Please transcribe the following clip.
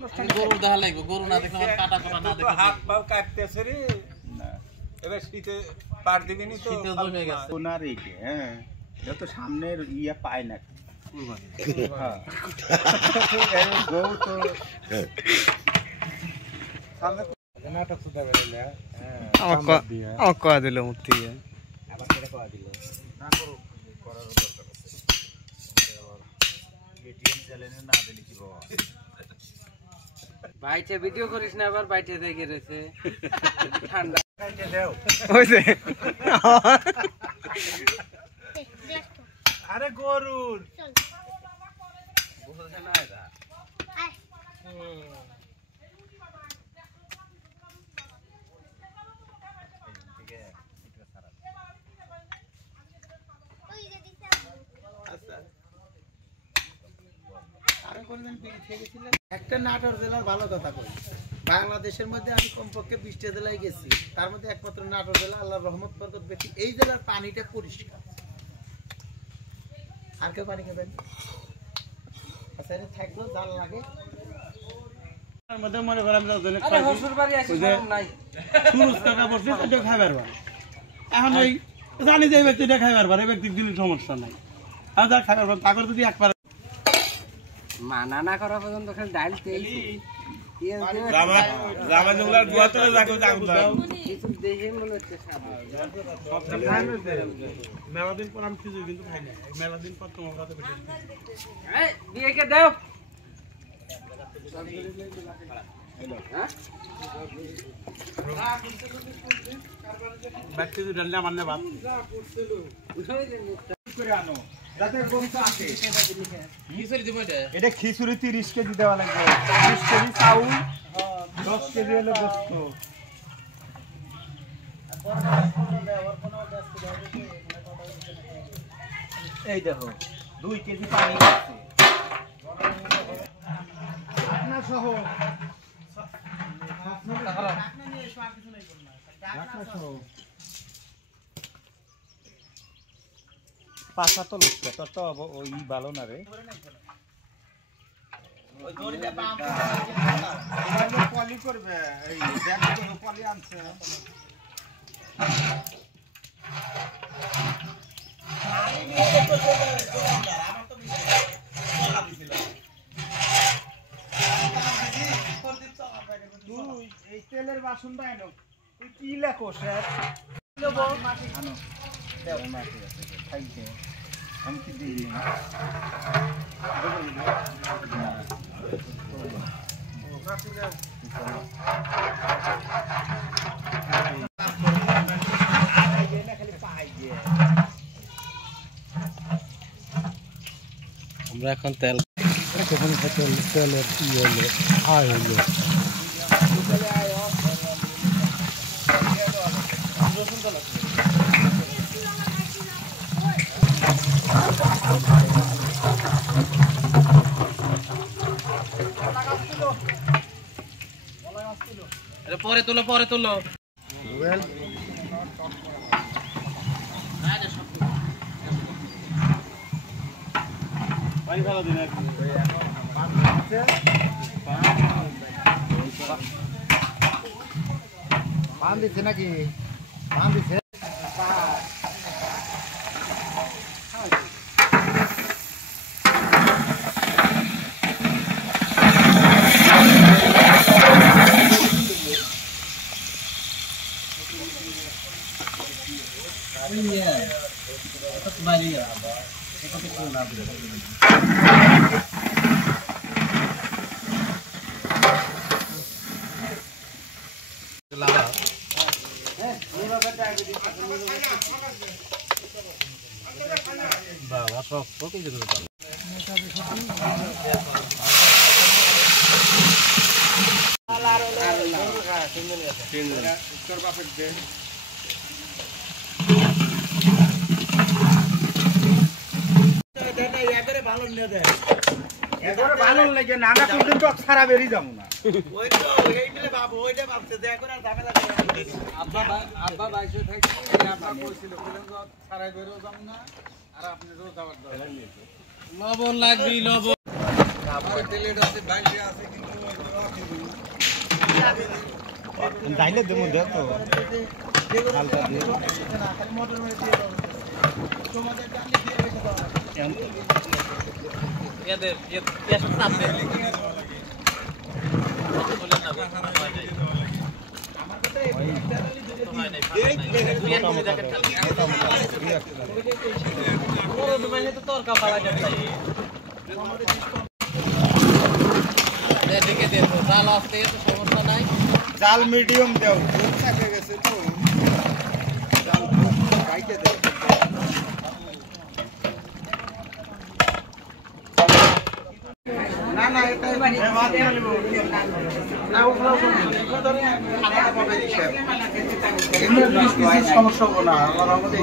গরু দেখা লাগবে, গরু না দেখলে কাটা কাটা না দেখলে হাত পা কাটতেছে রে না। এবার শীতে পার দিবিনি তো শীতে জমে গেছে ওনার এইটা হ্যাঁ এটা তো সামনের ইয়া পায় না কুরবানি হ্যাঁ গরু তো সামনে নাটক তো দেবে না হ্যাঁ কয়া দিল মুক্তি আবার কেটে কয়া দিল না করো করার দরকার আছে এটিএম চ্যানেলে না দিলে কি বাবা বাইটে ভিডিও করিস না আবার বাইটে থেকে রয়েছে ঠান্ডা হইছে আরে গরুর বলছে না এটা একটা নাটোর জেলার ভালো কথা কই বাংলাদেশের মধ্যে আমি কমপক্ষে 20টা জেলায় গেছি তার মধ্যে একমাত্র নাটোর জেলা আল্লাহর রহমত বরকত ব্যক্তি এই জেলার পানিটা পরিষ্কার আর কেউ পানি খাবেন আচ্ছা এটা থাকলো জাল লাগে তার মধ্যে মনে করাম জন্য আরে হসুর বাড়ি আসি সব নাই সুরজ কাকা বসে তো খাবার বার এখন ওই জানি যে এই ব্যক্তিটা খাবার বার এই ব্যক্তির দিলে সমস্যা নাই আর যা খাবার বার তাকর যদি একবার মানা না করা পর্যন্ত খালি ডাল তেল জামা জঙ্গলার দুয়া তোলে যাকো দাও কিছু দেখে মনে হচ্ছে মেলা দিন পর আমি কিছু কিন্তু খাই না মেলা দিন পর তোমার কাছে বেশি এই বিয়েকে দাও ব্যক্তি ডাল না মানে ভাত করে আনো যাতে গোস্ত আসে খিচুড়ি দিব এটা এটা খিচুড়ি 30 কেজি দেওয়া লাগবে 30 কেজি চাউল 10 কেজি হলো গোস্ত এই দেখো 2 কেজি পানি আছে ঢাকনা সহ ঢাকনা সহ পাঁচা তো লোকটা তোর তো ওই ভালো না রে ওই দড়িটা পাম্প পলি করবে এই ব্যাগ করে পলি আনছে তুই এই তেলের বাসন বাইনো তুই কি লেখো স্যার আনো দেও মাটি আছে খাইতে আমি কি দিই না আমরা এখন তেল তেলের ইয়ে হলো আয় হলো পরে তুলো পানি ফেলা দিন পান দিচ্ছে নাকি পান দিচ্ছে বাবা সব কিছু ভালো লাগে না না কোনদিন তো সারা বেরিয়ে যাবো না ওই তো এইটালে বাবু ওইটা ভাবছে যে এখন আর ঝামেলা নেই আব্বা বাইশে থাকি আব্বা বলছিল সারা বেরিয়ে যাবো না আর আপনি রোজ যাওয়ার দরকার লবণ লাগবে লবণ আবার ডিলেট আছে বাইরে আছে কিন্তু ডাইলে দেবো দেখ তো হালকা দিয়ে না খালি মোটর মেরে দিয়ে দাও তোমাদের ডালি দিয়ে রেখে দাও এদের এর সাথে নাম দে বলেন না আমার কথা এই ডালি দিয়ে হয় নাই তুই এক মিনিট দেখেন বড় দোকানে তো তোর কাপালা যাচ্ছে দেখে দে তো জাল আসতে তো সমস্যা নাই জাল মিডিয়াম দাও দুধ থাকে গেছে তো জাল কাইতে দাও না না এটা না ওগুলো এগুলো ধরে খাতা পাবে হিসাব এমনি কিছু সমস্যা হবে না আমার আমাদের